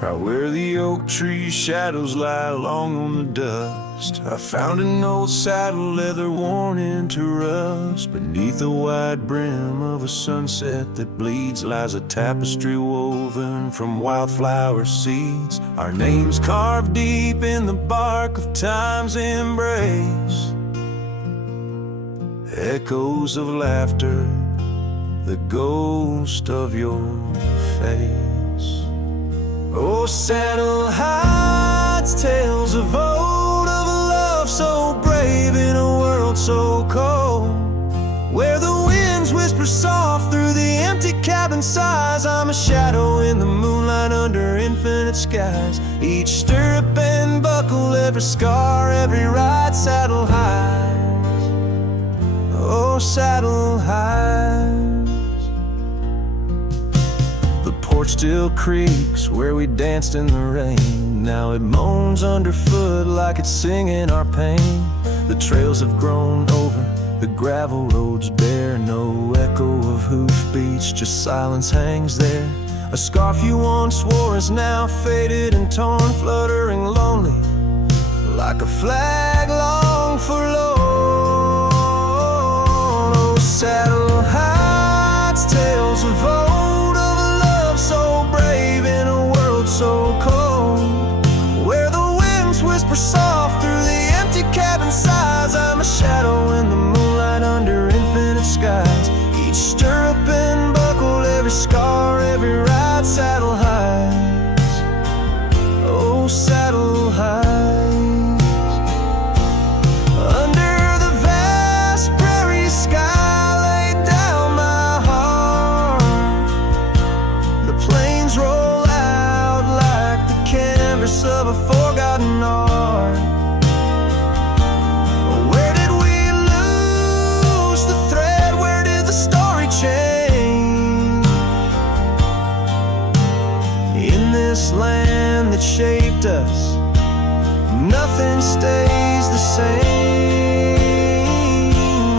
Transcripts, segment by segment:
Right where the oak tree shadows lie along on the dust, I found an old saddle leather worn into rust. Beneath the wide brim of a sunset that bleeds lies a tapestry woven from wildflower seeds. Our names carved deep in the bark of time's embrace, echoes of laughter, the ghost of your face. Oh, saddle hides tales of old, of a love so brave in a world so cold, where the winds whisper soft through the empty cabin sighs. I'm a shadow in the moonlight under infinite skies. Each stirrup and buckle, every scar, every ride, saddle hides. Oh, saddle hides. The porch still creaks where we danced in the rain. Now it moans underfoot like it's singing our pain. The trails have grown over, the gravel roads bare. No echo of hoofbeats, just silence hangs there. A scarf you once wore is now faded and torn, fluttering lonely like a flag long forlorn. Oh, saddle hides tales of old, of a love so brave in a world so cold, where the winds whisper soft through the empty cabin sighs. I'm a shadow in the moonlight under infinite skies. Each stirrup and buckle, every scar, every ride, saddle hides. Oh, saddle hides. Under the vast prairie sky laid down my heart, the plains roll out like the canvas of a forgotten art. Where did we lose the thread? Where did the story change? In this land that shaped us, nothing stays the same.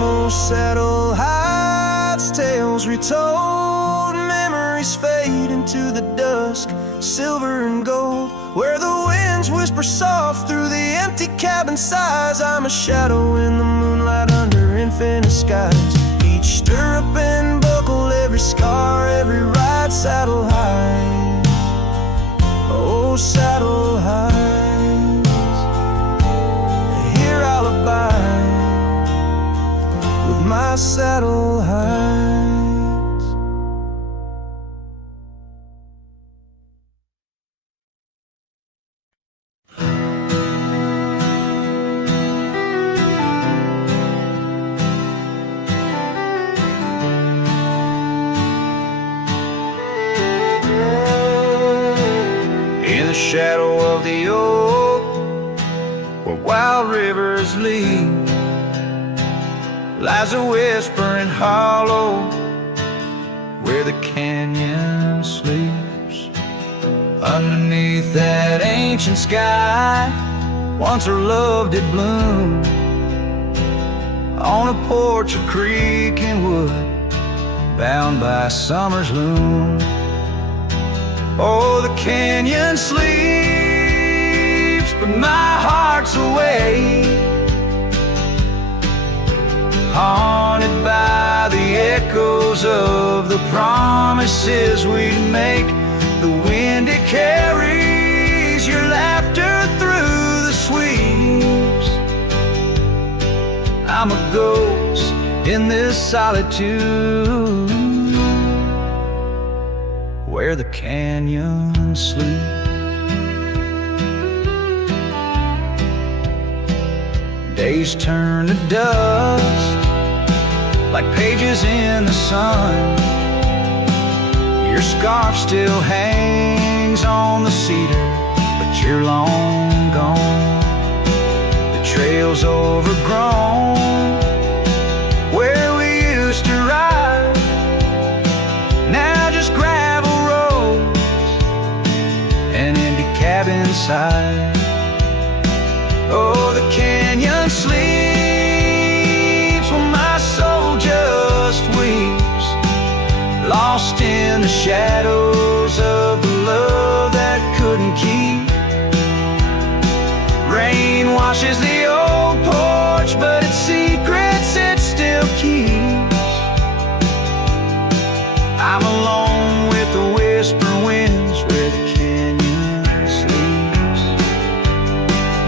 Oh, saddle hides tales retold, memories fade into the dusk, silver and gold, where the winds whisper soft through the empty cabin sighs. I'm a shadow in the moonlight under infinite skies. Each stirrup and buckle, every scar, every ride, saddle hides. Oh, saddle hides. Here I'll abide with my saddle hides. In the shadow of the oak, where wild rivers lead, lies a whispering hollow, where the canyon sleeps. Underneath that ancient sky, once our love did bloom, on a porch of creek and wood, bound by summer's loom. Oh, the canyon sleeps, but my heart's awake, haunted by the echoes of the promises we'd make. The wind, it carries your laughter through the sweeps. I'm a ghost in this solitude, where the canyon sleeps. Days turn to dust like pages in the sun. Your scarf still hangs on the cedar, but you're long gone. The trail's overgrown where we used to ride, now just gravel roads and empty cabin side. Oh, the canyon sleeps when my soul just weeps, lost in the shadows of the love that couldn't washes the old porch, but its secrets it still keeps. I'm alone with the whisper winds where the canyon sleeps.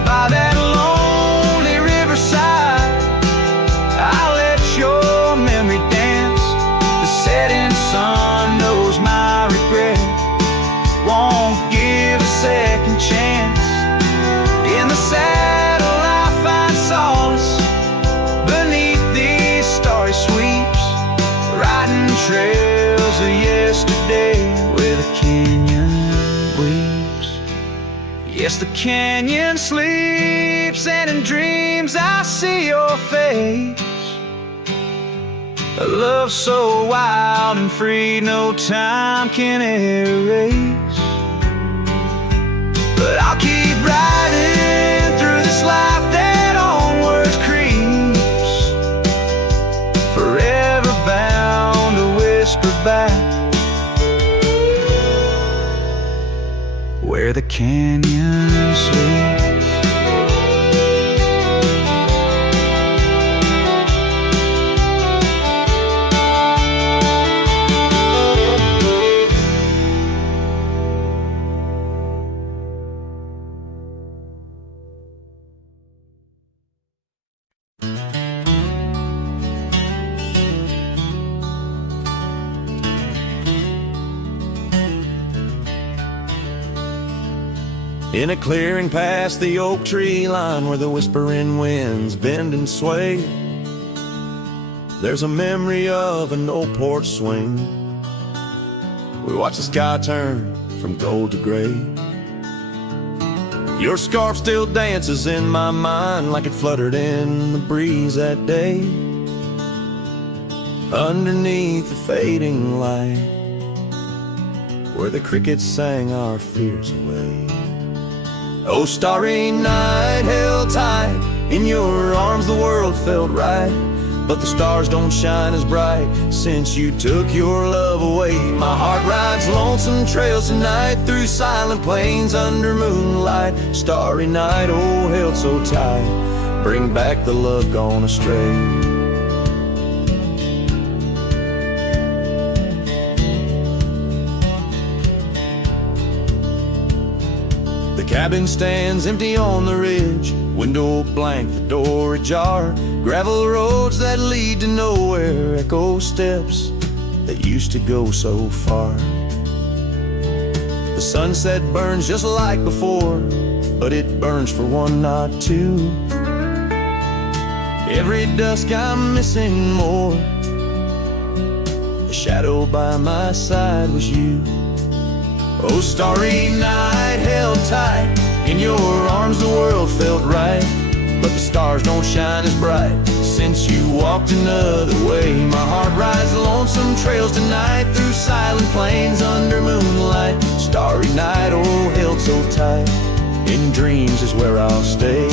By that lonely riverside, I'll let your memory dance. The setting sun knows my regret won't give a second chance. In the saddle I find solace beneath these starry sweeps, riding trails of yesterday where the canyon weeps. Yes, the canyon sleeps, and in dreams I see your face. A love so wild and free no time can erase. But I'll keep riding through this life that onwards creeps, forever bound to whisper back where the canyon sleeps. In a clearing past the oak tree line where the whispering winds bend and sway, there's a memory of an old porch swing. We watch the sky turn from gold to gray. Your scarf still dances in my mind like it fluttered in the breeze that day. Underneath the fading light, where the crickets sang our fears away. Oh, starry night, held tight in your arms, the world felt right. But the stars don't shine as bright since you took your love away. My heart rides lonesome trails tonight through silent plains under moonlight. Starry night, oh, held so tight, bring back the love gone astray. The cabin stands empty on the ridge, window blank, the door ajar. Gravel roads that lead to nowhere, echo steps that used to go so far. The sunset burns just like before, but it burns for one, not two. Every dusk I'm missing more. The shadow by my side was you. Oh, starry night, held tight in your arms, the world felt right. But the stars don't shine as bright since you walked another way. My heart rides lonesome trails tonight through silent plains under moonlight. Starry night, oh, held so tight, in dreams is where I'll stay.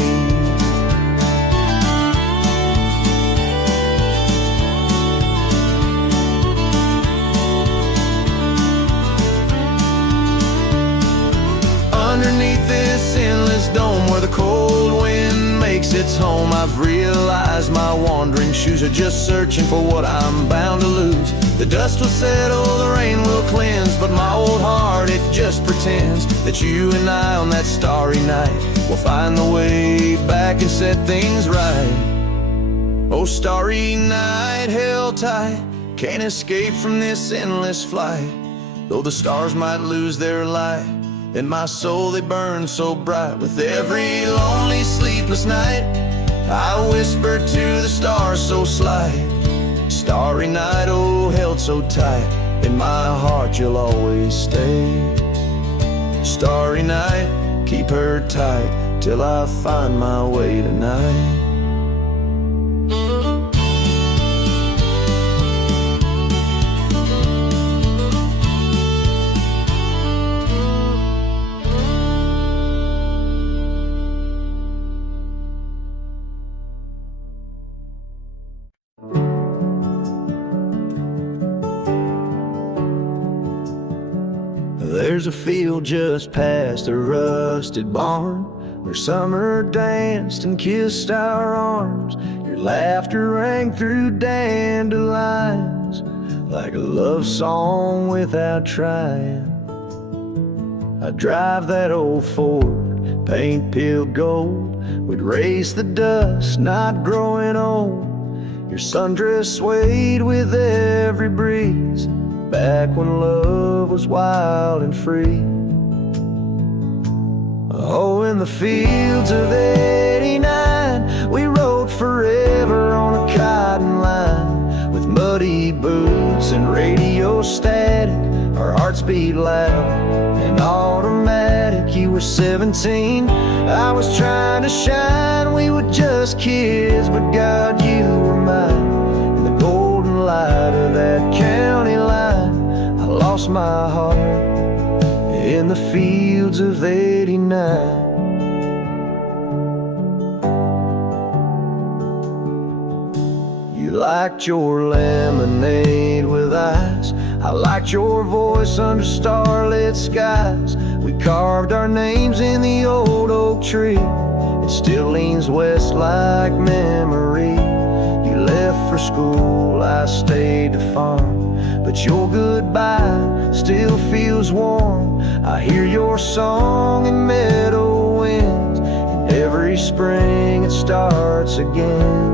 Underneath this endless dome where the cold wind makes its home, I've realized my wandering shoes are just searching for what I'm bound to lose. The dust will settle, the rain will cleanse, but my old heart, it just pretends that you and I on that starry night will find the way back and set things right. Oh, starry night, held tight, can't escape from this endless flight. Though the stars might lose their light, in my soul they burn so bright. With every lonely sleepless night, I whisper to the stars so slight. Starry night, oh, held so tight, in my heart you'll always stay. Starry night, keep her tight till I find my way tonight. There's a field just past a rusted barn where summer danced and kissed our arms. Your laughter rang through dandelions like a love song without trying. I'd drive that old Ford, paint peeled gold. We'd race the dust, not growing old. Your sundress swayed with every breeze, back when love was wild and free. Oh, in the fields of '89, we rode forever on a cotton line. With muddy boots and radio static, our hearts beat loud and automatic. You were 17, I was trying to shine. We were just kids, but God, you were mine. In the golden light of that county line, I lost my heart in the fields of '89. You liked your lemonade with ice, I liked your voice under starlit skies. We carved our names in the old oak tree, it still leans west like memory. You left for school, I stayed to farm, but your goodbye still feels warm. I hear your song in meadow winds, and every spring it starts again.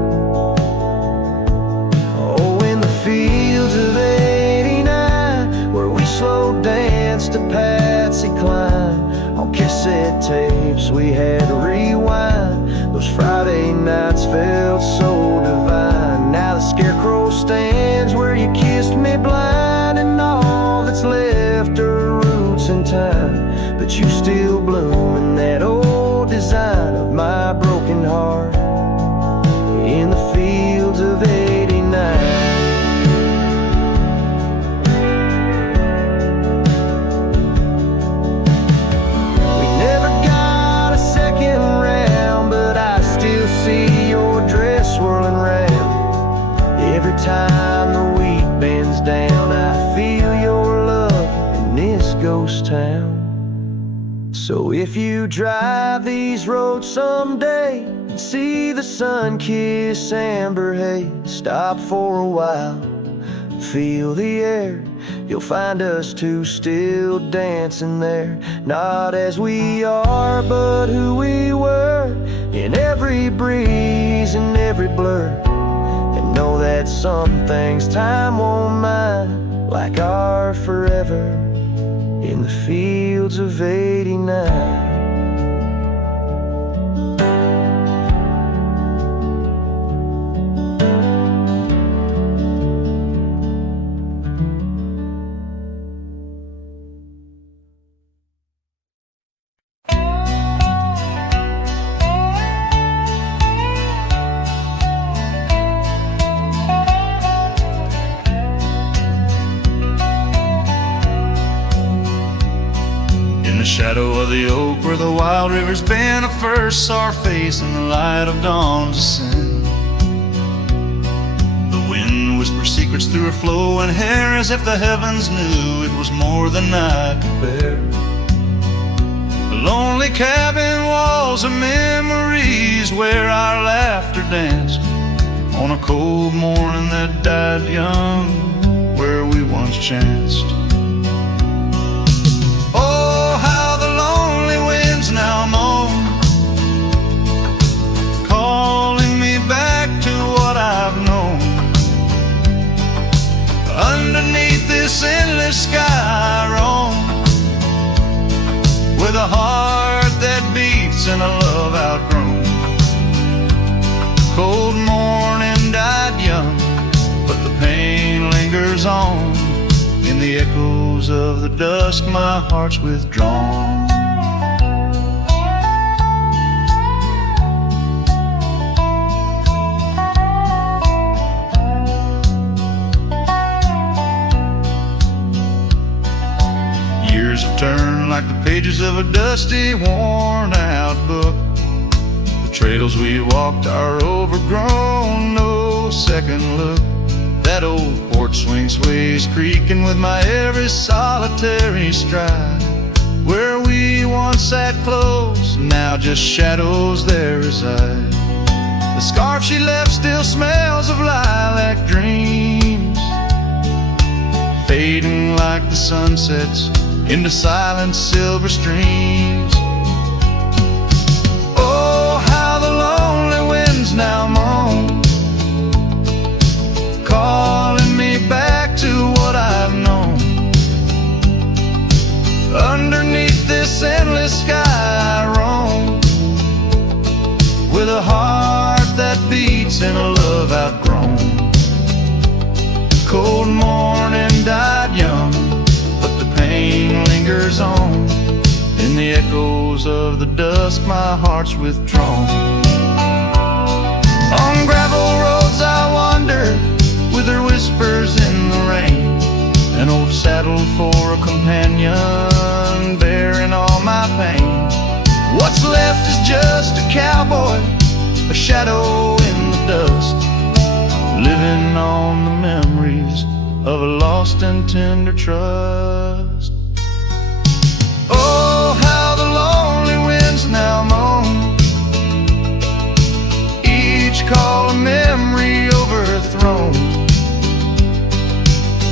Oh, in the fields of '89, where we slow danced to Patsy Cline. On cassette tapes we had to rewind, those Friday nights felt so divine. Now the scarecrow stands where you kissed me blind, and all that's left are roots in time. But you still bloom in that old design of my broken heart in the fields of '89. Time the wheat bends down, I feel your love in this ghost town. So if you drive these roads someday and see the sun-kissed amber haze, stop for a while, feel the air. You'll find us two still dancing there, not as we are, but who we were, in every breeze and every blur. Know that some things time won't mind, like our forever in the fields of '89. Shadow of the oak where the wild rivers bend, I first saw her face in the light of dawn's ascent. The wind whispered secrets through her flowing hair, as if the heavens knew it was more than I could bear. The lonely cabin walls of memories where our laughter danced on a cold morning that died young, where we once chanced. Now moan, calling me back to what I've known. Underneath this endless sky I roam, with a heart that beats and a love outgrown. Cold morning died young, but the pain lingers on. In the echoes of the dusk my heart's withdrawn. Turn like the pages of a dusty, worn-out book. The trails we walked are overgrown, no second look. That old porch swing sways creaking with my every solitary stride, where we once once sat close, now just shadows there reside. The scarf she left still smells of lilac dreams, fading like the sunsets into silent silver streams. Oh, how the lonely winds now moan, calling me back to what I've known. Underneath this endless sky I roam, with a heart that beats and a love outgrown. Cold morning died young, but the pain lingers on. In the echoes of the dusk my heart's withdrawn. On gravel roads I wander, with her whispers in the rain. An old saddle for a companion, bearing all my pain. What's left is just a cowboy, a shadow in the dust, living on the memories of a lost and tender trust. Oh, how the lonely winds now moan, each call a memory overthrown.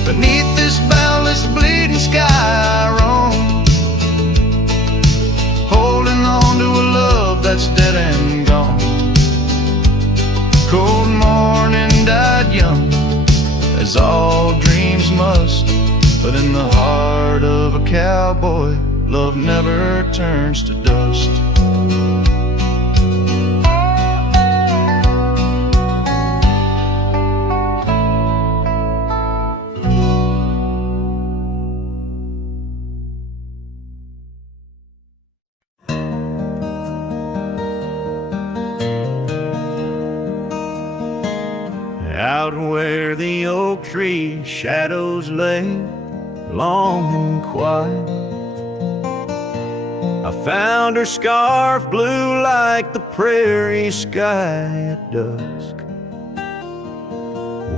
Beneath this boundless bleeding sky I roam, holding on to a love that's dead and gone. Cold morning died young, as all dreams must, but in the heart of a cowboy, love never turns to dust. Out where the oak tree shadows lay, long and quiet, I found her scarf blue like the prairie sky at dusk.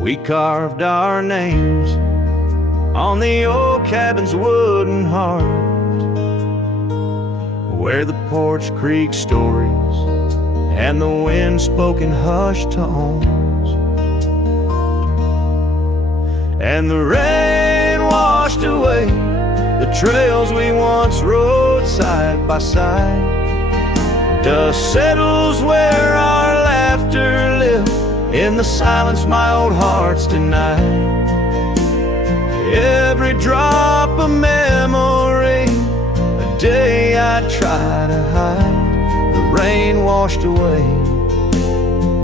We carved our names on the old cabin's wooden heart, where the porch creak stories and the wind spoke in hushed tones. And the rain washed away the trails we once rode side by side. Dust settles where our laughter lived, in the silence my old heart's denied. Every drop a memory, a day I try to hide. The rain washed away,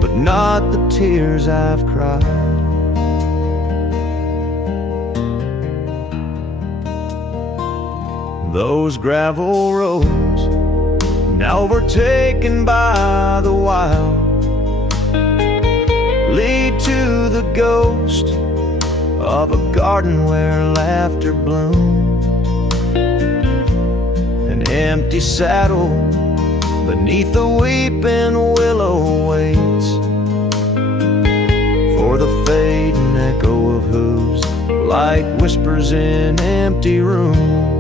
but not the tears I've cried. Those gravel roads, now overtaken by the wild, lead to the ghost of a garden where laughter bloomed. An empty saddle beneath a weeping willow waits for the fading echo of hooves, like whispers in empty rooms.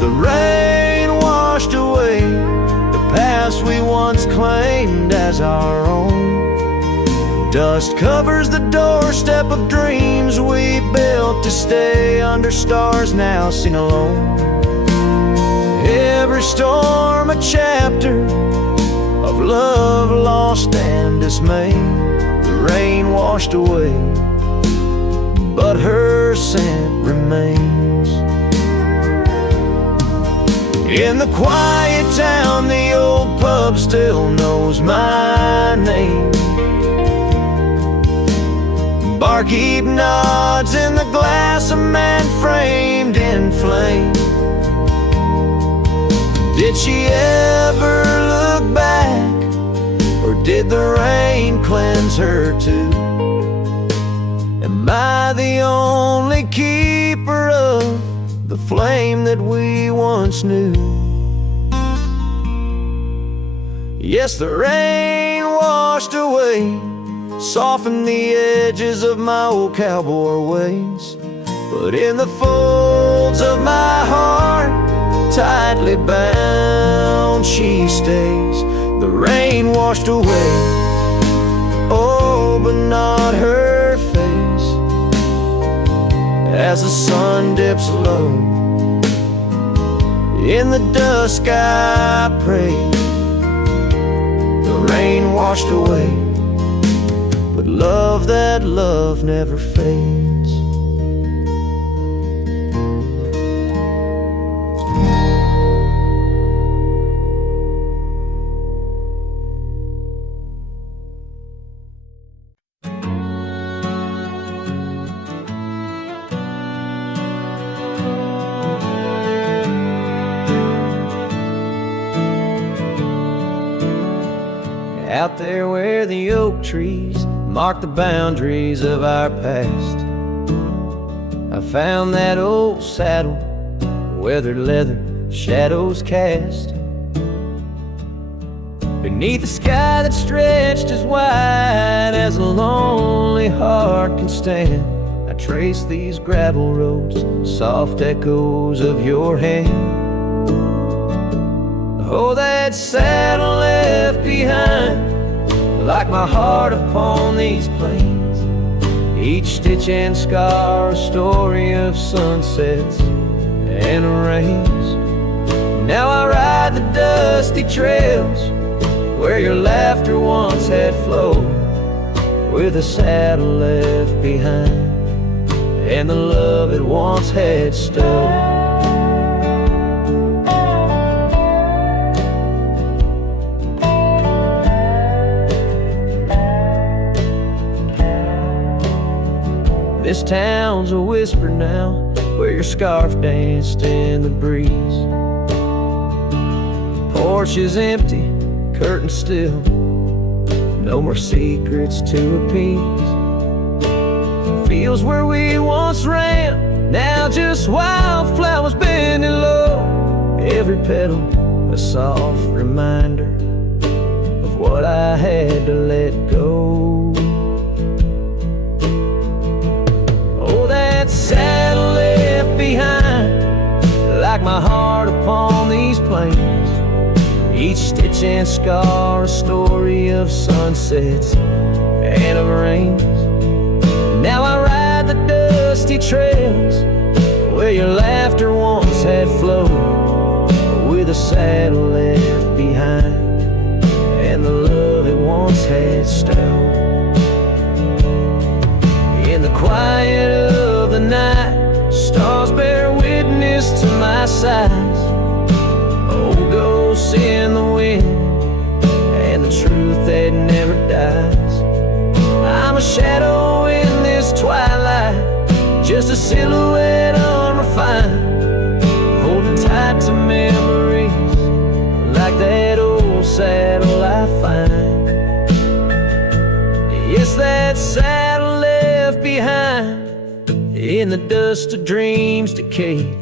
The rain washed away the past we once claimed as our own. Dust covers the doorstep of dreams we built to stay under stars now seen alone. Every storm a chapter of love lost and dismay. The rain washed away, but her scent remains. In the quiet town, the old pub still knows my name. Barkeep nods in the glass, a man framed in flame. Did she ever look back, or did the rain cleanse her too? Am I the only keeper of the flame that we once knew? Yes, the rain washed away, softened the edges of my old cowboy ways, but in the folds folds of my heart, tightly bound she stays. The rain washed away, oh, but not her face. As the sun dips low in the dusk, I pray. The rain washed away, but love, that love never fades. Out there where the oak trees mark the boundaries of our past, I found that old saddle, weathered leather, shadows cast. Beneath a sky that stretched as wide as a lonely heart can stand, I trace these gravel roads, soft echoes of your hand. Oh, that saddle left behind, like my heart upon these plains. Each stitch and scar a story of sunsets and rains. Now I ride the dusty trails where your laughter once had flowed, with a saddle left behind and the love it once had stowed. This town's a whisper now, where your scarf danced in the breeze. Porch is empty, curtains still, no more secrets to appease. Fields where we once ran, now just wildflowers bending low. Every petal a soft reminder of what I had to let go. That saddle left behind, like my heart upon these plains. Each stitch and scar a story of sunsets and of rains. Now I ride the dusty trails where your laughter once had flowed, with a saddle left behind and the love it once had stowed. In the quiet of the night, stars bear witness to my sighs. Old ghosts in the wind and the truth that never dies. I'm a shadow in this twilight, just a silhouette unrefined, holding tight to memories like that old saddle I find. Yes, that saddle left behind in the dust of dreams decayed,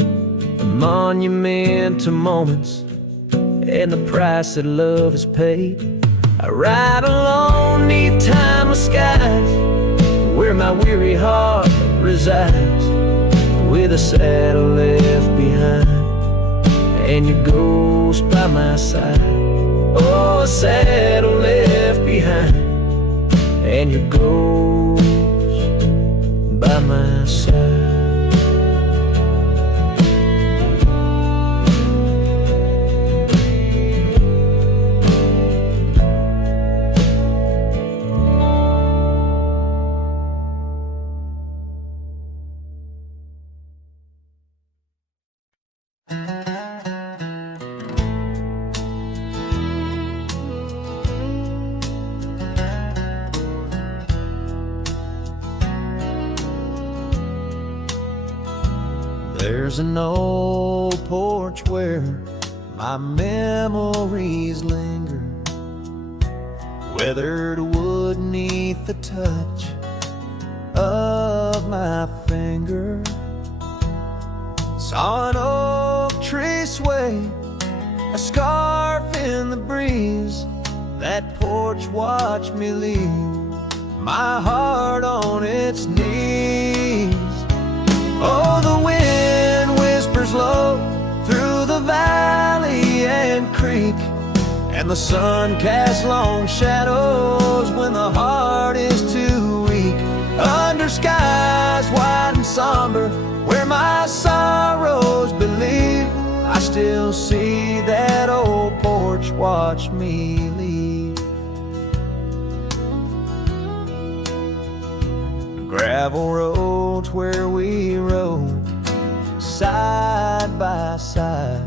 a monument to moments and the price that love has paid. I ride alone neath timeless skies, where my weary heart resides, with a saddle left behind and your ghost by my side. Oh, a saddle left behind and your ghost by my side. There's an old porch where my memories linger, weathered wood neath the touch of my finger. Saw an oak tree sway, a scarf in the breeze. That porch watched me leave my heart on its knees. Oh, the wind and the sun casts long shadows when the heart is too weak. Under skies wide and somber, where my sorrows believe, I still see that old porch watch me leave. Gravel roads where we rode side by side,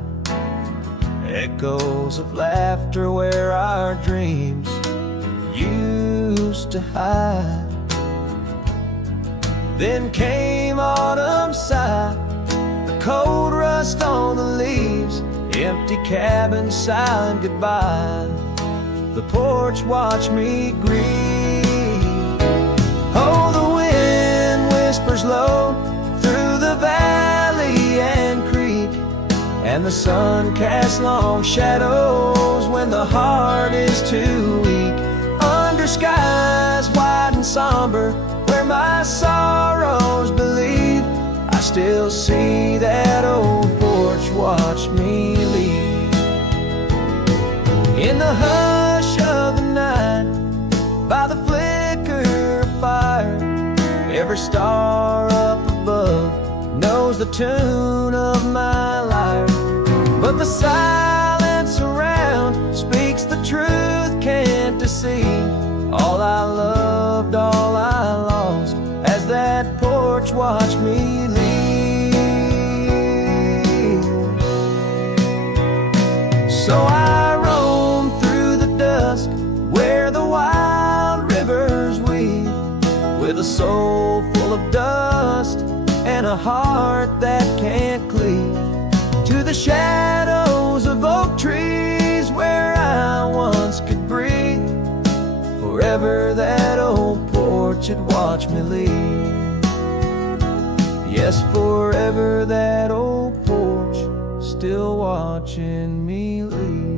echoes of laughter where our dreams used to hide. Then came autumn sigh, the cold rust on the leaves, empty cabin, silent goodbye. The porch watched me grieve. Oh, the wind whispers low through the valley and creek, and the sun casts long shadows when the heart is too weak. Under skies wide and somber, where my sorrows believe, I still see that old porch watch me leave. In the hush of the night, by the flicker of fire, every star up above knows the tune of my lyre. But the silence around speaks the truth, can't deceive. All I loved, all I lost, as that porch watched me leave. So I roam through the dusk where the wild rivers weave, with a soul full of dust and a heart that can't cleave, to the shadows of oak trees where I once could breathe. Forever that old porch had watched me leave. Yes, forever that old porch still watching me leave.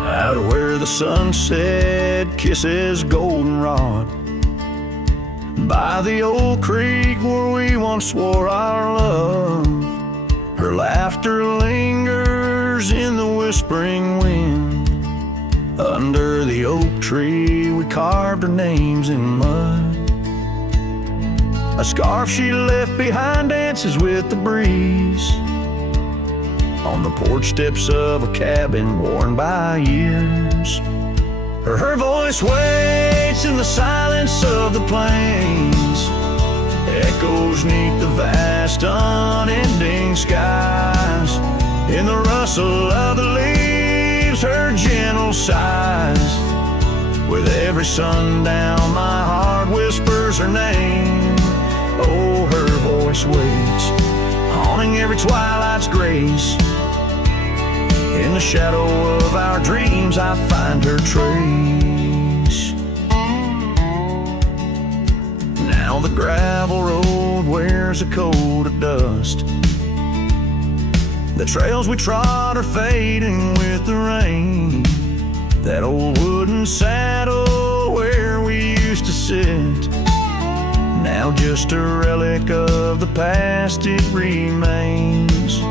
Out where the sunset kisses goldenrod, by the old creek where we once swore our love, her laughter lingers in the whispering wind. Under the oak tree we carved our names in mud. A scarf she left behind dances with the breeze on the porch steps of a cabin worn by years. Her voice waits in the silence of the plains, echoes neath the vast unending skies. In the rustle of the leaves, her gentle sighs. With every sundown my heart whispers her name. Oh, her voice waits, haunting every twilight's grace. In the shadow of our dreams I find her trace. Now the gravel road wears a coat of dust. The trails we trod are fading with the rain. That old wooden saddle where we used to sit, now just a relic of the past it remains.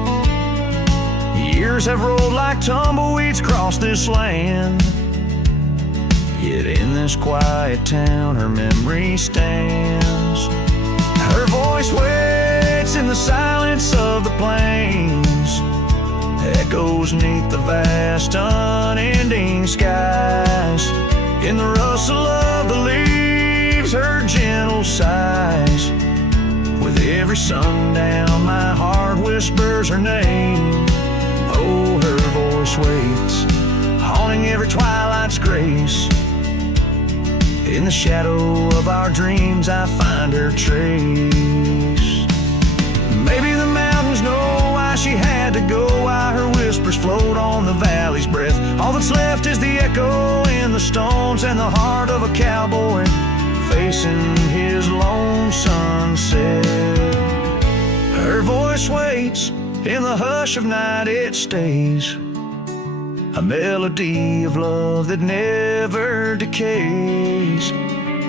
Years have rolled like tumbleweeds across this land, yet in this quiet town her memory stands. Her voice waits in the silence of the plains, echoes neath the vast unending skies. In the rustle of the leaves, her gentle sighs. With every sundown my heart whispers her name. Oh, her voice waits, haunting every twilight's grace. In the shadow of our dreams I find her trace. Maybe the mountains know why she had to go, why her whispers float on the valley's breath. All that's left is the echo in the stones and the heart of a cowboy facing his lone sunset. Her voice waits, in the hush of night it stays, a melody of love that never decays.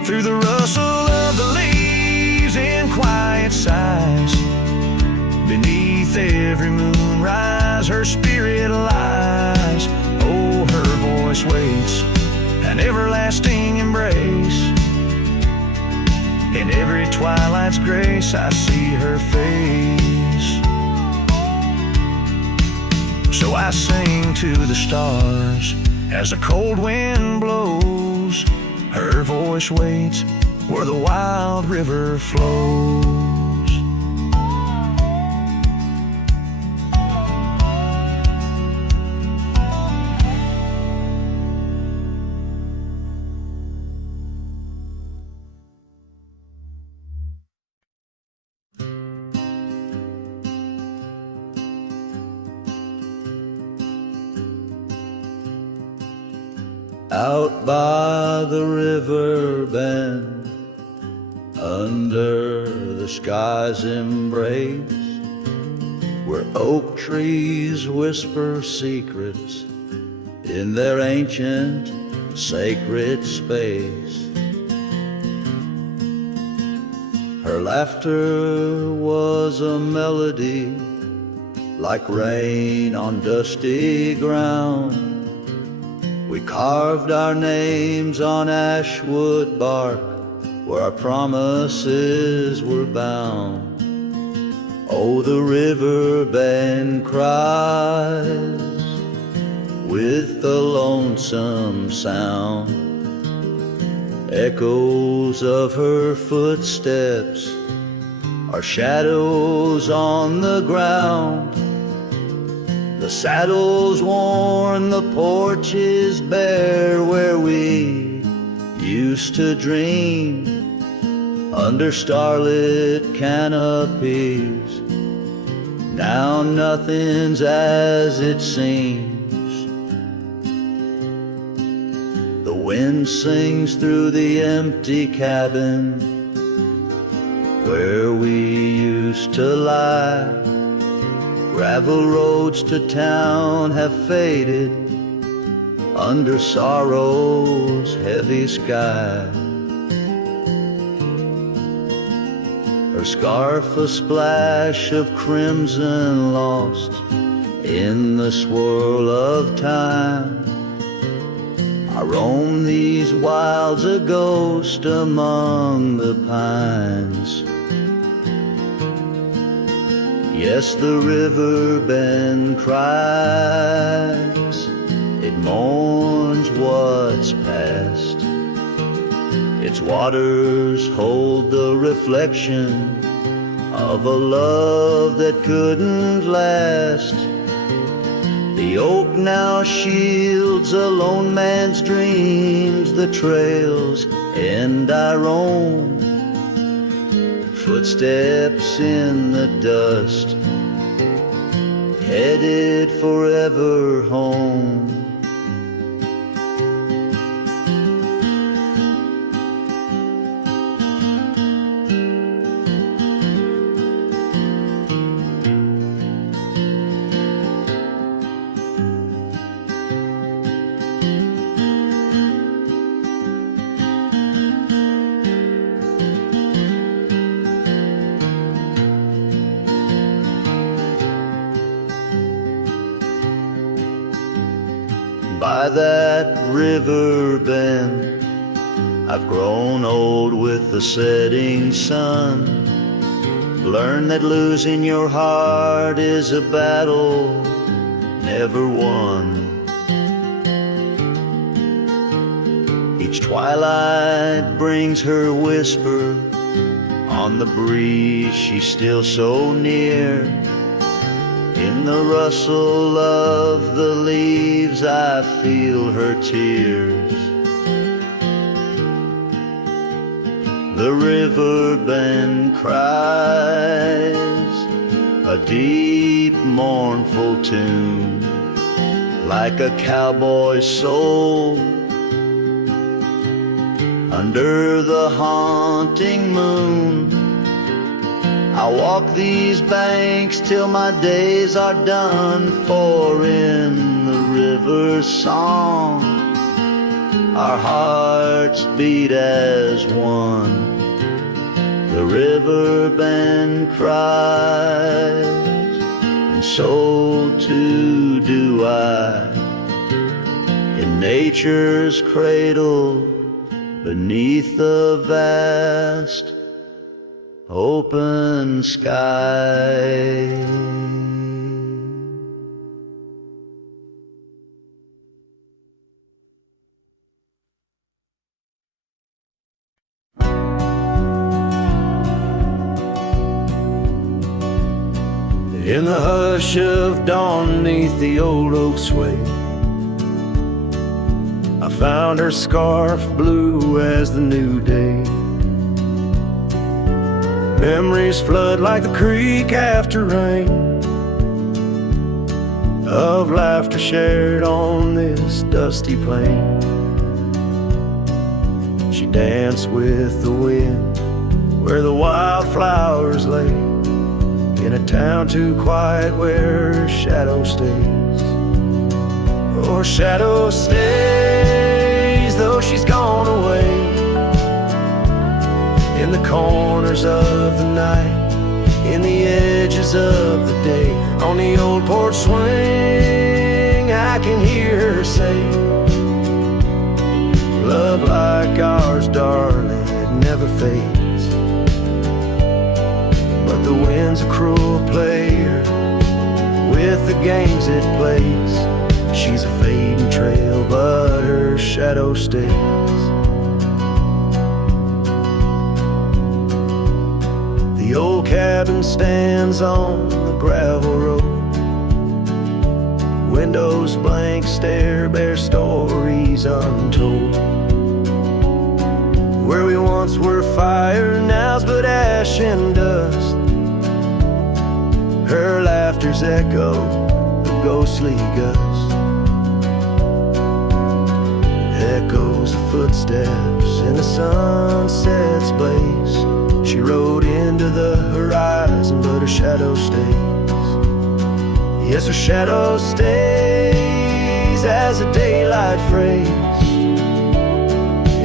Through the rustle of the leaves in quiet sighs, beneath every moonrise her spirit lies. Oh, her voice waits, an everlasting embrace. In every twilight's grace I see her face. So I sing to the stars as the cold wind blows. Her voice waits where the wild river flows. Out by the river bend, under the sky's embrace, where oak trees whisper secrets in their ancient sacred space. Her laughter was a melody, like rain on dusty ground. We carved our names on ashwood bark, where our promises were bound. Oh, the river bend cries with a lonesome sound. Echoes of her footsteps are shadows on the ground. The saddle's worn, the porch is bare, where we used to dream under starlit canopies. Now nothing's as it seems. The wind sings through the empty cabin where we used to lie. Gravel roads to town have faded under sorrow's heavy sky. Her scarf a splash of crimson lost in the swirl of time. I roam these wilds a ghost among the pines. Yes, the river bend cries, it mourns what's past. Its waters hold the reflection of a love that couldn't last. The oak now shields a lone man's dreams, the trails and I roam. Footsteps in the dust, headed forever home. By that river bend, I've grown old with the setting sun. Learn that losing your heart is a battle never won. Each twilight brings her whisper on the breeze, she's still so near. In the rustle of the leaves I feel her tears. The river bend cries a deep mournful tune, like a cowboy's soul. under the haunting moon. I walk these banks till my days are done, for in the river's song our hearts beat as one. The river bend cries, and so too do I, in nature's cradle beneath the vast open sky. In the hush of dawn neath the old oak sway, I found her scarf blue as the new day. Memories flood like the creek after rain, of laughter shared on this dusty plain. She danced with the wind where the wildflowers lay, in a town too quiet where her shadow stays. Oh, her shadow stays, though she's gone away, in the corners of the night, in the edges of the day. On the old porch swing I can hear her say, love like ours, darling, it never fades. But the wind's a cruel player with the games it plays. She's a fading trail, but her shadow stays. The old cabin stands on the gravel road, windows blank stare, bear stories untold. Where we once were fire, now's but ash and dust. Her laughter's echo, a ghostly gust. Echoes of footsteps in the sunset's blaze. She rode into the horizon, but her shadow stays. Yes, her shadow stays as a daylight phrase,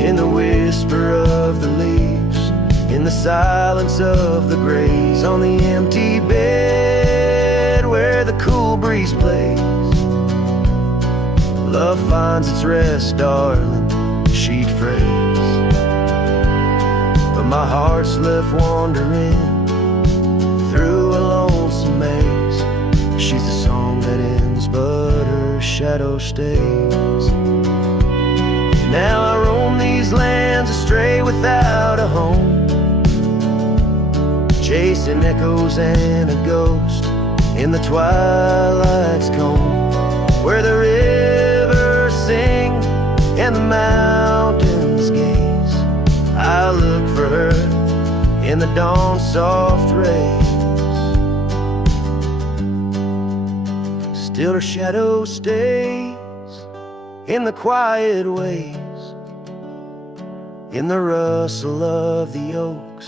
in the whisper of the leaves, in the silence of the grays. On the empty bed where the cool breeze plays, love finds its rest, darling, she'd phrase. But my heart's left wandering through a lonesome maze. She's the song that ends, but her shadow stays. Now I roam these lands astray without a home, chasing echoes and a ghost in the twilight's comb, where the rivers sing and the mountains gaze. I look for her in the dawn's soft rays. Still her shadow stays in the quiet ways, in the rustle of the oaks,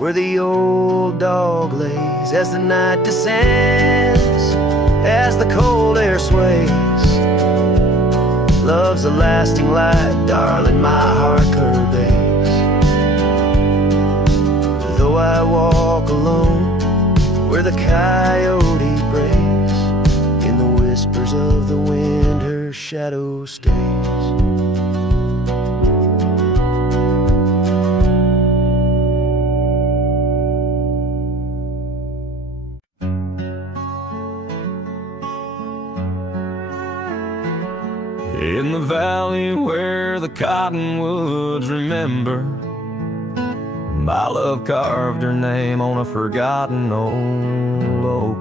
where the old dog lays. As the night descends, as the cold air sways, love's a lasting light, darling, my heart curves. Though I walk alone where the coyote brays, in the whispers of the wind her shadow stays. In the valley where the cottonwoods remember, my love carved her name on a forgotten old oak.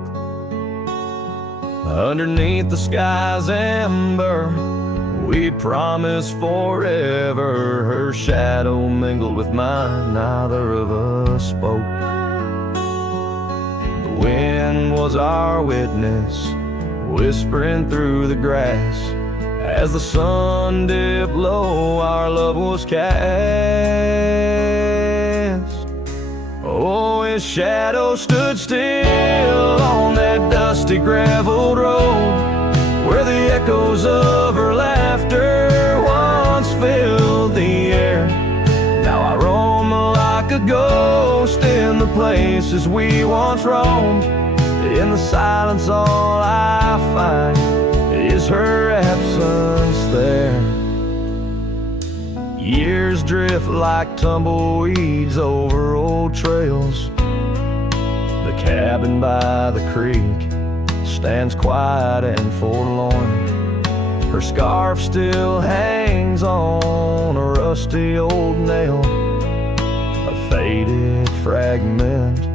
Underneath the sky's amber, we promised forever. Her shadow mingled with mine, neither of us spoke. The wind was our witness, whispering through the grass, As the sun dipped low, our love was cast. Oh, his shadow stood still on that dusty graveled road, where the echoes of her laughter once filled the air. Now I roam like a ghost in the places we once roamed. In the silence all I find is her absence there. Years drift like tumbleweeds over old trails. The cabin by the creek stands quiet and forlorn. Her scarf still hangs on a rusty old nail, a faded fragment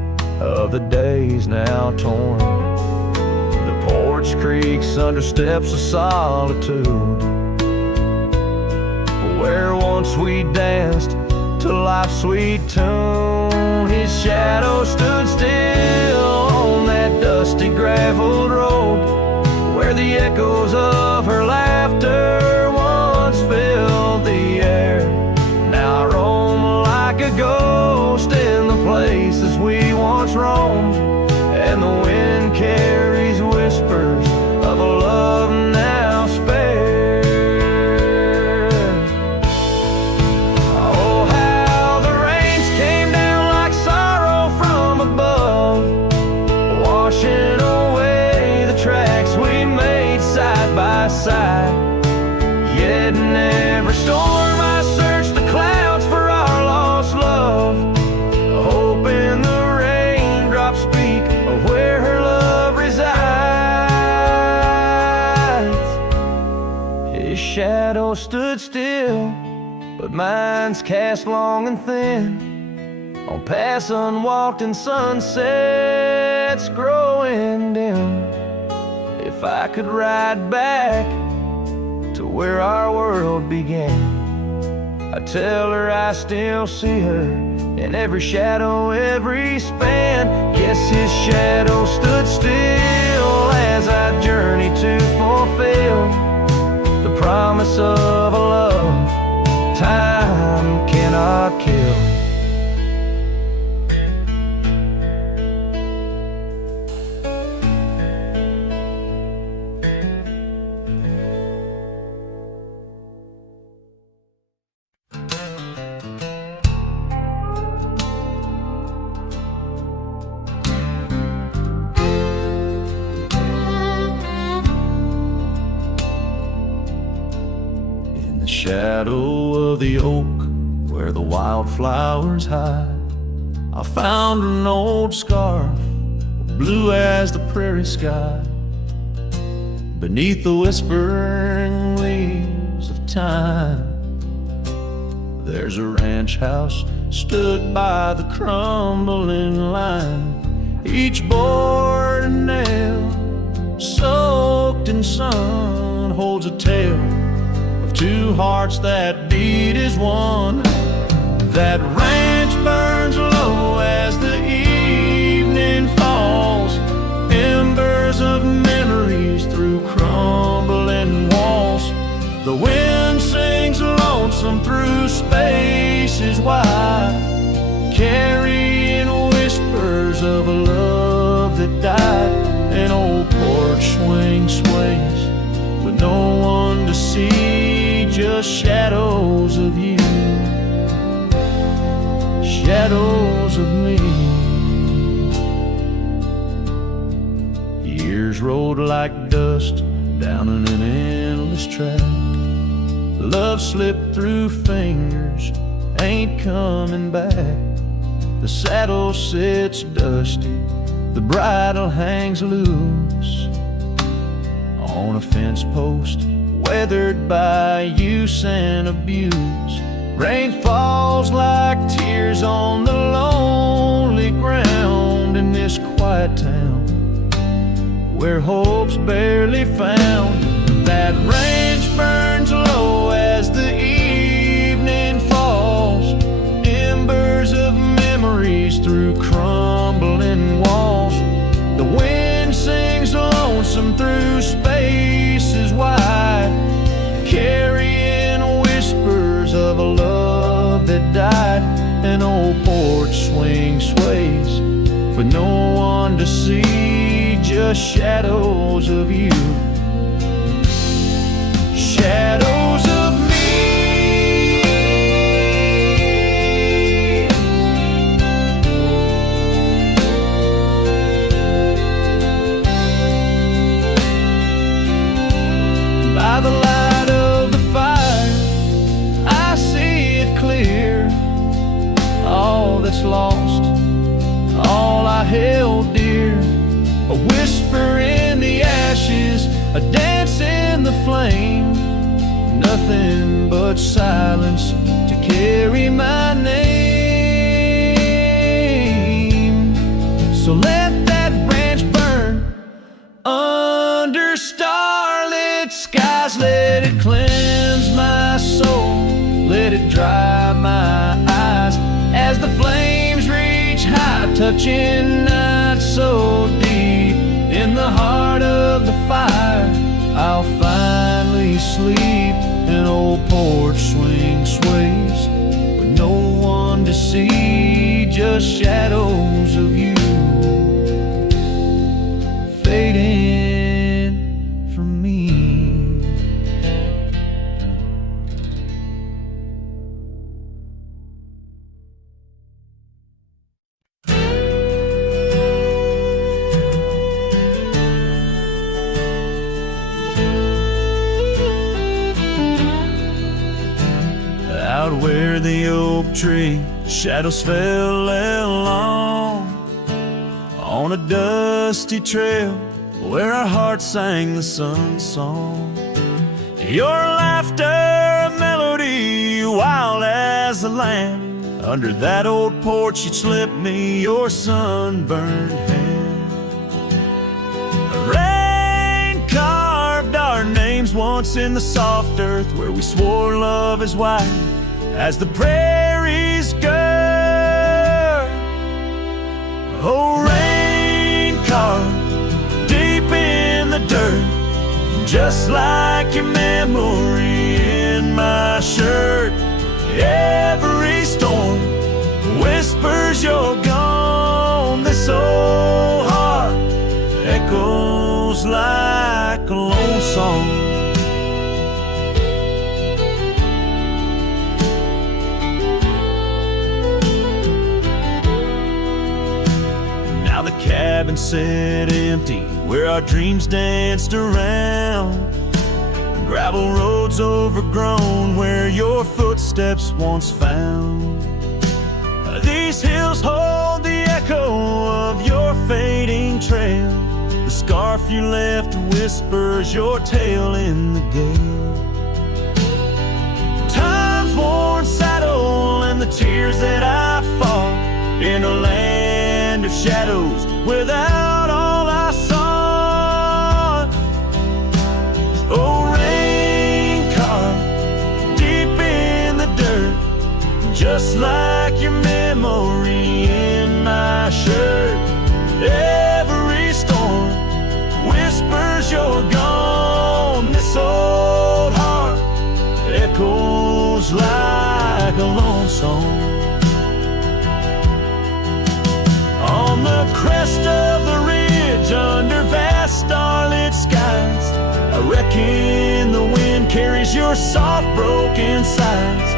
of the days now torn. The porch creaks under steps of solitude, where once we danced to life's sweet tune. His shadow stood still on that dusty graveled road, where the echoes of her laughter once filled the air. Now I roam like a ghost in the places we once roamed, and the wind carries whispers of a love now spared. Oh, how the rains came down like sorrow from above, washing away the tracks we made side by side. Yet in every storm I searched the clouds for our lost love, hoping the raindrops speak of where her love resides. His shadow stood still, but mine's cast long and thin on paths unwalked and sunsets growing dim. If I could ride back to where our world began, I'd tell her I still see her in every shadow, every span. Yes, his shadow stood still as I journeyed to fulfill the promise of a love time cannot kill. Shadow of the oak where the wildflowers hide, I found an old scarf, blue as the prairie sky, beneath the whispering leaves of time. There's a ranch house stood by the crumbling line, each board and nail soaked in sun holds a tale, two hearts that beat as one. That ranch burns low as the evening falls, embers of memories through crumbling walls. The wind sings lonesome through spaces wide, carrying whispers of a love that died. An old porch swing sways with no one to see, just shadows of you, shadows of me. Years rolled like dust down in an endless track. Love slipped through fingers, ain't coming back. The saddle sits dusty, the bridle hangs loose on a fence post, weathered by use and abuse. Rain falls like tears on the lonely ground in this quiet town where hope's barely found. That ranch burns low as the evening falls, embers of memories through crumbling walls. The wind sings lonesome through spaces wide, An old porch swing sways with no one to see, just shadows of you. Shadows of me. By the light of the fire, I see it clear. All that's lost, all I held dear. A whisper in the ashes, a dance in the flame. Nothing but silence to carry my name. So let that branch burn under starlit skies. Let it cleanse my soul, let it dry my eyes. As the flames reach high, touching not so deep. In the heart of the fire, I'll finally sleep. An old porch swing sways with no one to see, just shadows of you fading from me. Out where the oak tree shadows fell along, on a dusty trail where our hearts sang the sun song. Your laughter a melody, wild as the lamb. Under that old porch you'd slip me your sunburned hand. Rain carved our names once in the soft earth, where we swore love is wide as the prairies gird. Oh, rain carved deep in the dirt, just like your memory in my shirt. Every storm whispers you're gone. This old heart echoes like a lone song. Now the cabin sat empty where our dreams danced around. Gravel roads overgrown where your footsteps once found. These hills hold the echo of your fading trail. The scarf you left whispers your tale in the gale. Time's worn saddle and the tears that I fought in a land of shadows without all I sought. Oh, just like your memory in my shirt. Every storm whispers you're gone. This old heart echoes like a lone song. On the crest of the ridge, under vast starlit skies, I reckon the wind carries your soft broken sighs.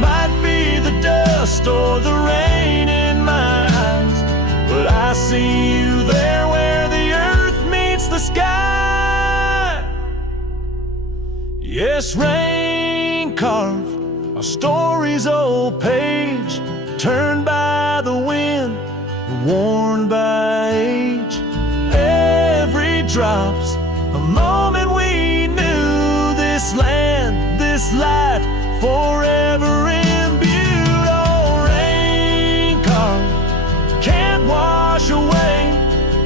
Might be the dust or the rain in my eyes, but I see you there where the earth meets the sky. Yes, rain carved our story's old page, turned by the wind, worn by age. Every drop's a moment we knew. This land, this life, forever imbued. Oh, rain carved can't wash away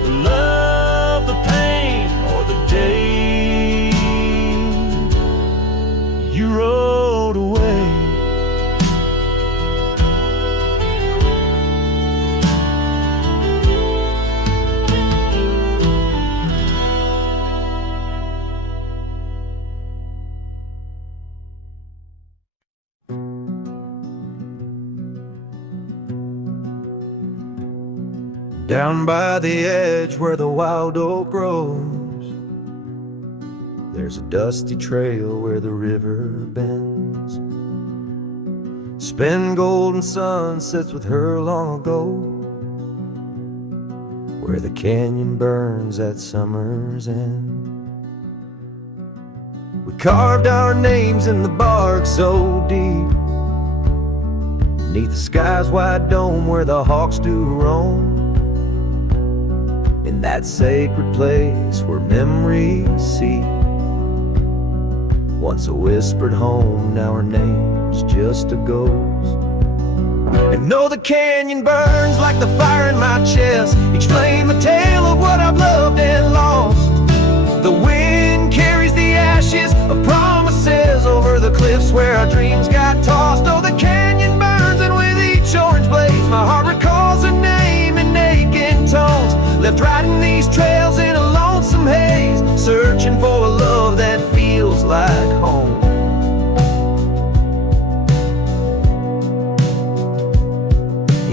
the love, the pain, or the day you rode away. Down by the edge where the wild oak grows, there's a dusty trail where the river bends. Spend golden sunsets with her long ago, where the canyon burns at summer's end. We carved our names in the bark so deep, beneath the sky's wide dome where the hawks do roam. In that sacred place where memories see, once a whispered home, now her name's just a ghost. And though the canyon burns like the fire in my chest, each flame a tale of what I've loved and lost. The wind carries the ashes of promises over the cliffs where our dreams got tossed. Oh, the canyon burns, and with each orange blaze my heart recalls her name in aching tones, left riding these trails in a lonesome haze, searching for a love that feels like home.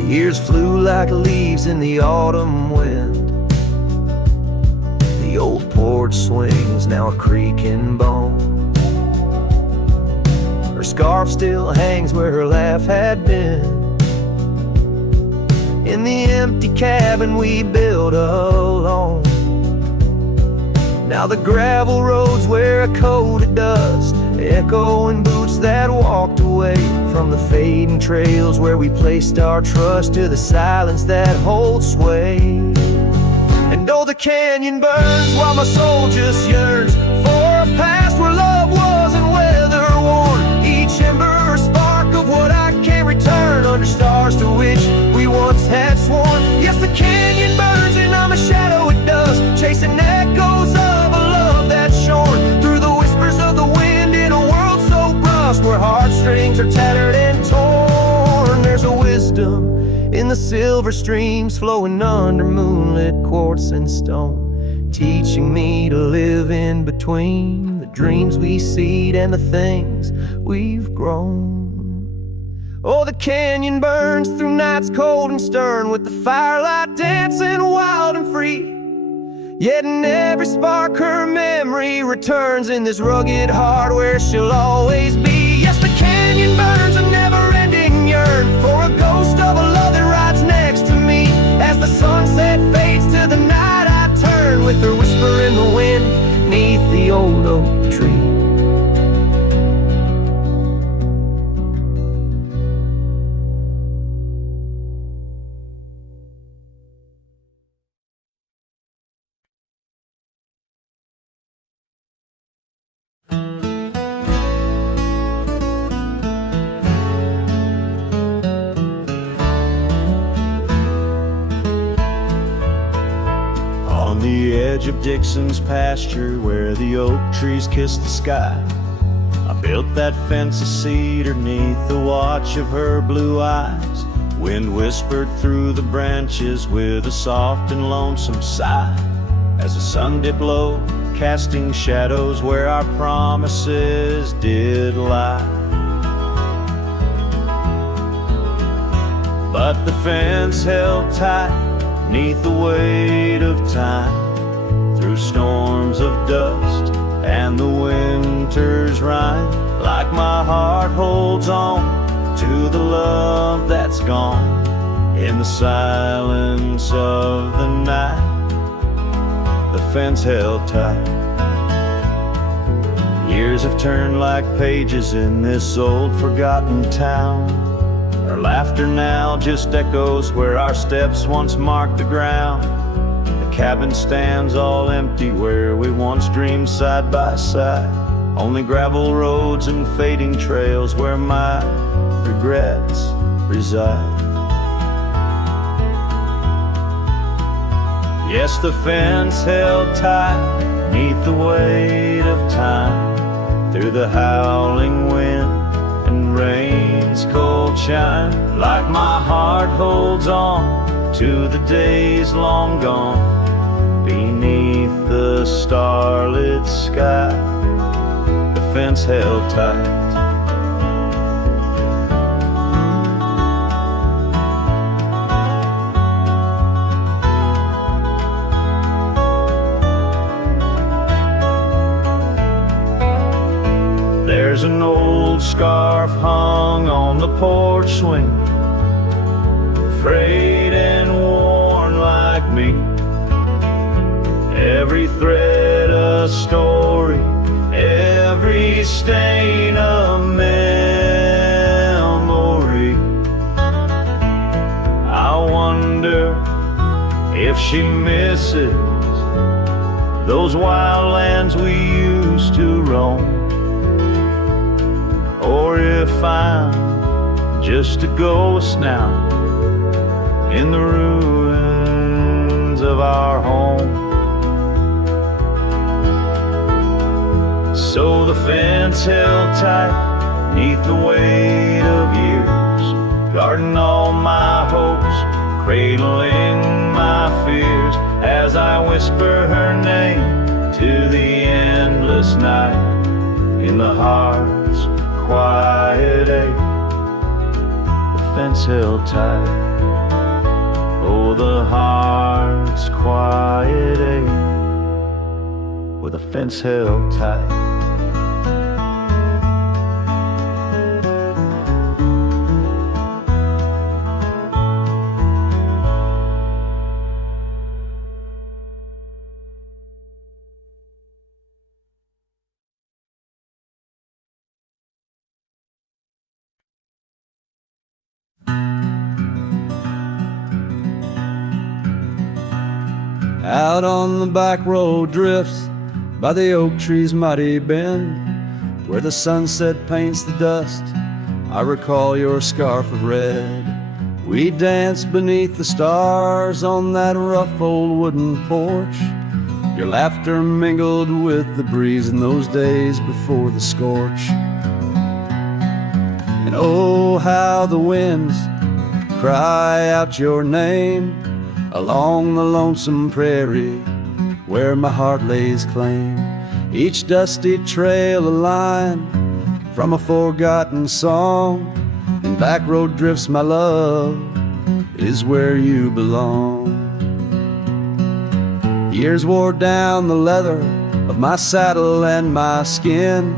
Years flew like leaves in the autumn wind. The old porch swings, now a creaking bone. Her scarf still hangs where her laugh had been, in the empty cabin we built alone. Now the gravel roads wear a coat of dust, echoing boots that walked away from the fading trails where we placed our trust, to the silence that holds sway. And oh, the canyon burns while my soul just yearns for a past where love wasn't weather worn. Each ember a spark of what I can't return, under stars to which we once had sworn. Yes, the canyon burns and I'm a shadow it does, chasing echoes of a love that's shorn through the whispers of the wind in a world so brushed, where heartstrings are tattered and torn. There's a wisdom in the silver streams flowing under moonlit quartz and stone, teaching me to live in between the dreams we seed and the things we've grown. Oh, the canyon burns through nights cold and stern, with the firelight dancing wild and free. Yet in every spark her memory returns, in this rugged heart where she'll always be. Yes, the canyon burns a never-ending yearn for a ghost of a love that rides next to me. As the sunset fades to the night I turn, with her whisper in the wind neath the old oak tree. Of Dixon's pasture where the oak trees kiss the sky, I built that fence of cedar neath the watch of her blue eyes. Wind whispered through the branches with a soft and lonesome sigh, as the sun dipped low, casting shadows where our promises did lie. But the fence held tight neath the weight of time, through storms of dust and the winter's rime. Like my heart holds on to the love that's gone, in the silence of the night, the fence held tight. Years have turned like pages in this old forgotten town. Our laughter now just echoes where our steps once marked the ground. Cabin stands all empty where we once dreamed side by side. Only gravel roads and fading trails where my regrets reside. Yes, the fence held tight neath the weight of time, through the howling wind and rain's cold chime. Like my heart holds on to the days long gone, beneath the starlit sky, the fence held tight. old scarf hung on the porch swing, frayed and worn like me. Every thread a story, every stain a memory. I wonder if she misses those wild lands we used to roam, or if I'm just a ghost now in the ruins of our home. So the fence held tight neath the weight of years, guarding all my hopes, cradling my fears, as I whisper her name to the endless night in the heart's quiet ache. The fence held tight, oh, the heart's quiet ache, with a fence held tight. Out on the back road drifts by the oak tree's mighty bend, where the sunset paints the dust, I recall your scarf of red. We danced beneath the stars on that rough old wooden porch. Your laughter mingled with the breeze in those days before the scorch. And oh, how the winds cry out your name along the lonesome prairie where my heart lays claim. Each dusty trail a line from a forgotten song, and back road drifts, my love, is where you belong. Years wore down the leather of my saddle and my skin.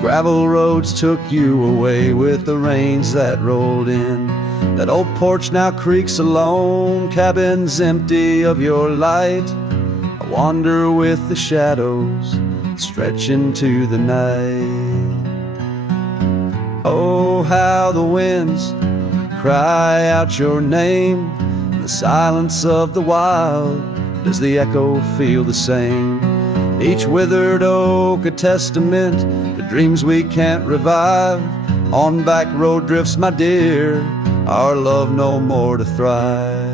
Gravel roads took you away with the rains that rolled in. That old porch now creaks alone, cabins empty of your light. I wander with the shadows stretch into the night. Oh, how the winds cry out your name. In the silence of the wild, does the echo feel the same? Each withered oak a testament to dreams we can't revive. On back road drifts, my dear, our love no more to thrive.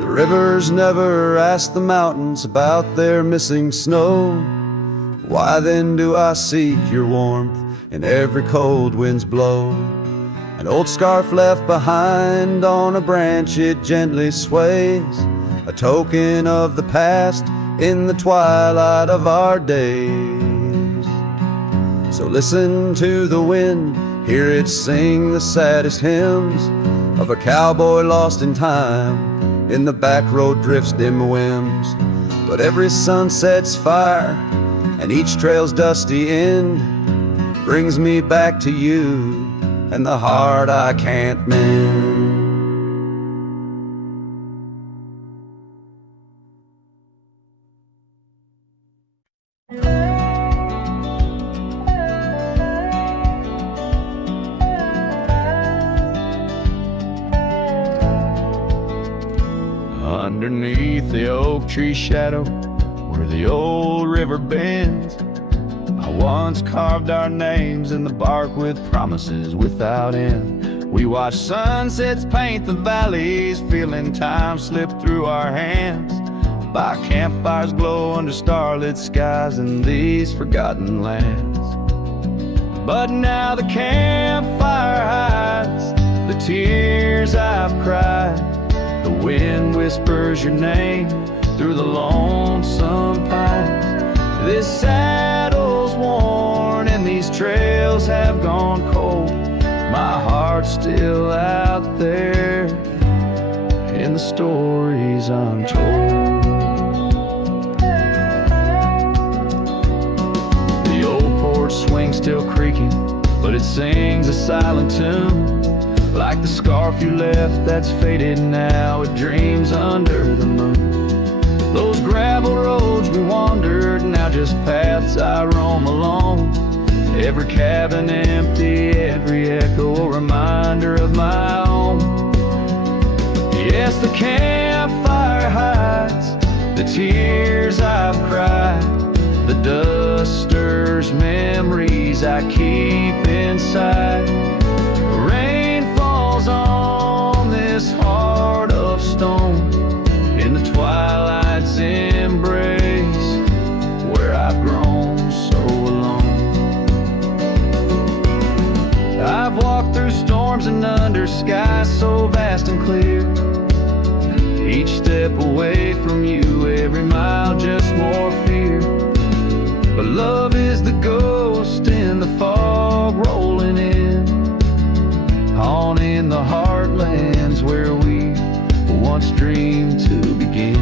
The rivers never ask the mountains about their missing snow. Why then do I seek your warmth in every cold wind's blow? An old scarf left behind on a branch, it gently sways, a token of the past in the twilight of our days. So listen to the wind, hear it sing the saddest hymns of a cowboy lost in time in the back road drift's dim whims. But every sunset's fire and each trail's dusty end brings me back to you and the heart I can't mend. Underneath the oak tree shadow where the old river bends, I once carved our names in the bark with promises without end. We watched sunsets paint the valleys, feeling time slip through our hands. By campfires glow under starlit skies in these forgotten lands. But now the campfire hides the tears I've cried. The wind whispers your name through the lonesome pines. This saddle's worn and these trails have gone cold. My heart's still out there in the stories I'm told. The old porch swing's still creaking, but it sings a silent tune, like the scarf you left that's faded now. It dreams under the moon. Those gravel roads we wandered, now just paths I roam alone. Every cabin empty, every echo a reminder of my own. Yes, the campfire hides the tears I've cried. The dust stirs memories I keep inside. Rain falls on this heart of stone in the twilight's embrace, where I've grown so alone. I've walked through storms and under skies so vast and clear. Each step away from you, every mile just more fear. But love is the ghost in the fog rolling in, haunting the heartlands where we once dreamed to begin.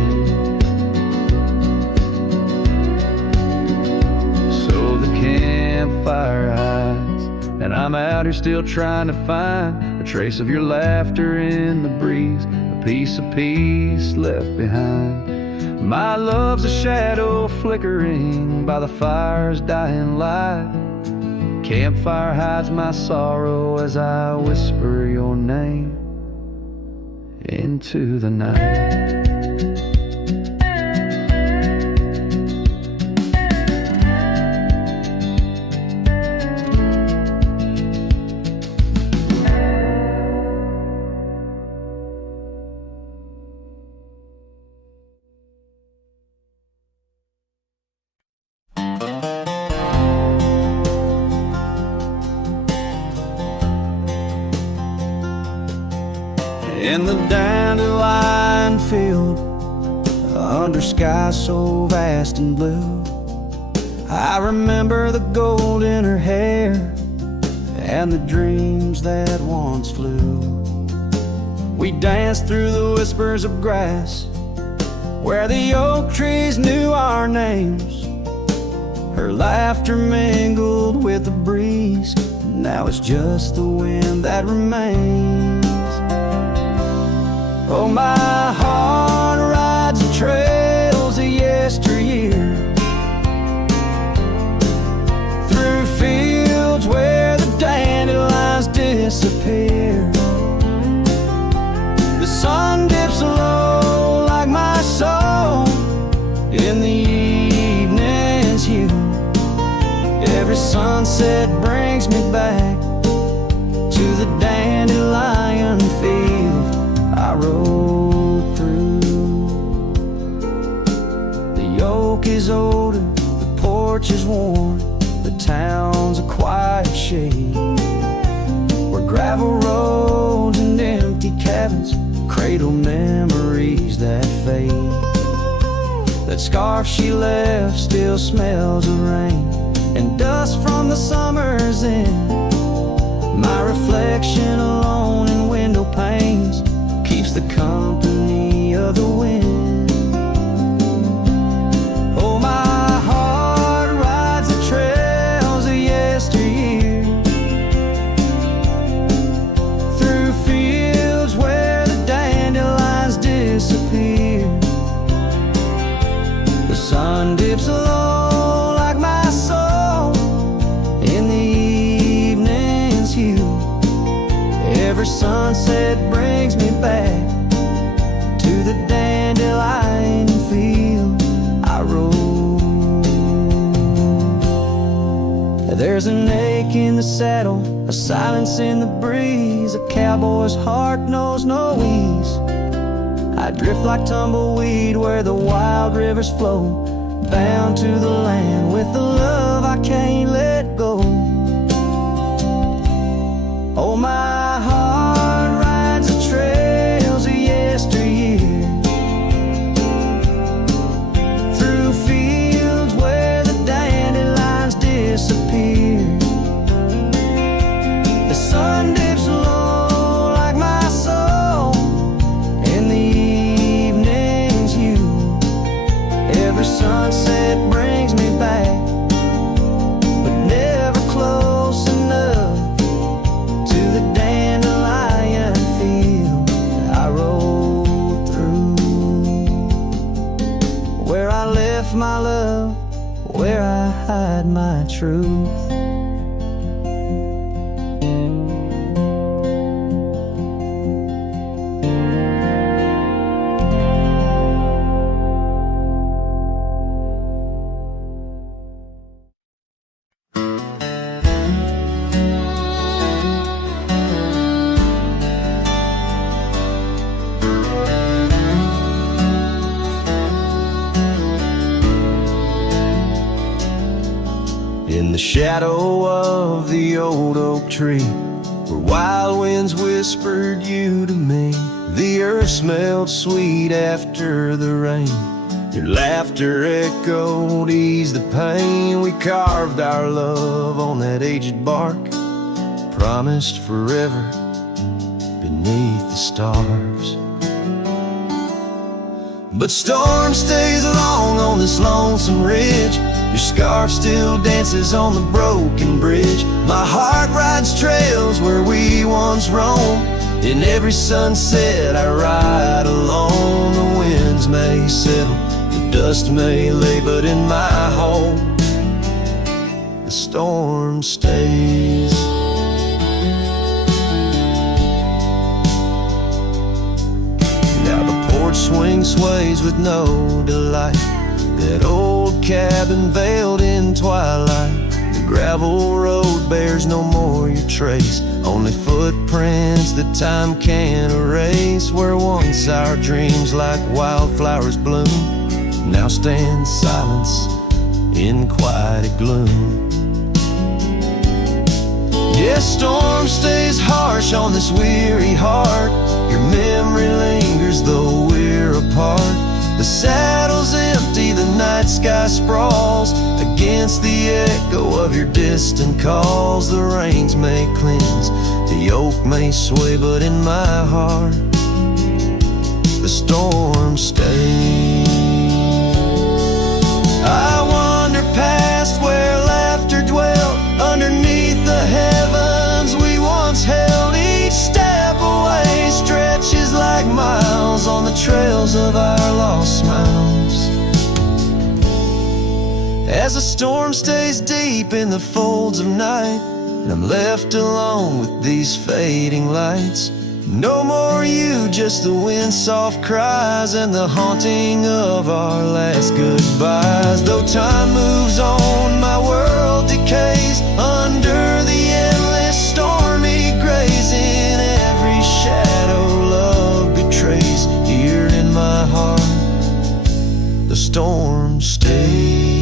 So the campfire hides, and I'm out here still trying to find a trace of your laughter in the breeze, a piece of peace left behind. My love's a shadow flickering by the fire's dying light. Campfire hides my sorrow as I whisper your name into the night. In the dandelion field, under skies so vast and blue, I remember the gold in her hair and the dreams that once flew. We danced through the whispers of grass, where the oak trees knew our names. Her laughter mingled with the breeze, now it's just the wind that remains. Oh, my heart rides the trails of yesteryear, through fields where the dandelions disappear. The sun dips low like my soul in the evening's hue. Every sunset brings me back to the dandelion field I rode through. The oak is older, the porch is worn, the town's a quiet shade, where gravel roads and empty cabins cradle memories that fade. That scarf she left still smells of rain and dust from the summer's end. My reflection alone in window panes keeps the company of the wind. Oh, my heart rides the trails of yesteryear, through fields where the dandelions disappear. The sun dips low like my soul in the evening's hue. Every sunset brings me back to the dandelion field I rode. There's an ache in the saddle, a silence in the breeze. A cowboy's heart knows no ease. I drift like tumbleweed where the wild rivers flow, bound to the land with the love I can't let go. Oh, my heart rides the trails of yesteryear, sunset brings me back, but never close enough to the dandelion field I rode through, where I left my love, where I hide my truth. In the shadow of the old oak tree, where wild winds whispered you to me, the earth smelled sweet after the rain. Your laughter echoed, eased the pain. We carved our love on that aged bark, promised forever beneath the stars. But storm stays long on this lonesome ridge. Your scarf still dances on the broken bridge. My heart rides trails where we once roamed. In every sunset I ride alone. The winds may settle, the dust may lay, but in my home the storm stays. Now the porch swing sways with no delight, that old cabin veiled in twilight. The gravel road bears no more your trace, only footprints that time can't erase. Where once our dreams like wildflowers bloom, now stand silence in quiet gloom. Yes, storm stays harsh on this weary heart. Your memory lingers though we're apart. The saddle's empty, the night sky sprawls against the echo of your distant calls. The rains may cleanse, the oak may sway, but in my heart the storm stays. I wander past where laughter dwelt, underneath the heavens we once held. Each step away stretches like miles on the trails of our lost smiles. As the storm stays deep in the folds of night, and I'm left alone with these fading lights. No more you, just the wind's soft cries and the haunting of our last goodbyes. Though time moves on, my world decays under the endless stormy grays. In every shadow love betrays, here in my heart the storm stays.